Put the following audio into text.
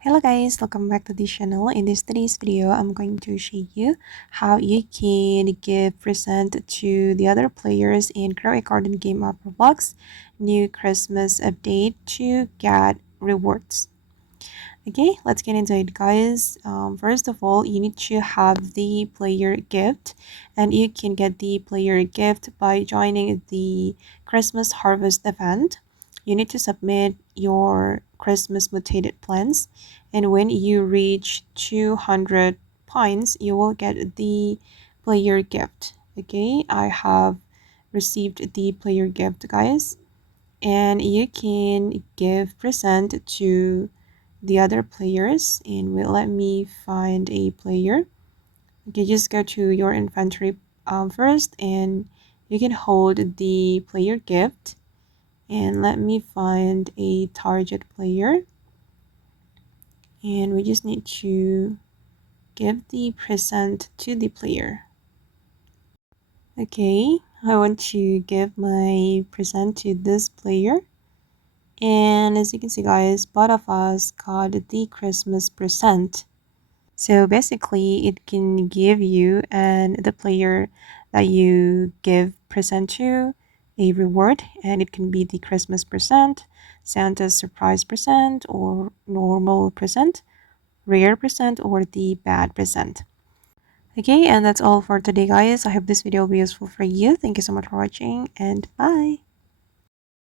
Hello guys, welcome back to the channel. In today's video, I'm going to show you how you can give present to the other players in Grow a Garden game of Roblox new Christmas update to get rewards. Okay, let's get into it, guys. First of all, you need to have the player gift, and you can get the player gift by joining the Christmas Harvest event. You need to submit your Christmas mutated plans, and when you reach 200 points, you will get the player gift. Okay, I have received the player gift, guys, and you can give present to the other players, and will let me find a player. Okay, just go to your inventory first, and you can hold the player gift, and let me find a target player, and we just need to give the present to the player. Okay, I want to give my present to this player, and as you can see, guys, both of us got the Christmas present. So basically, it can give you and the player that you give present to a reward, and it can be the Christmas present, Santa's surprise present, or normal present, rare present, or the bad present. Okay, and that's all for today, guys. I hope this video will be useful for you. Thank you so much for watching, and bye.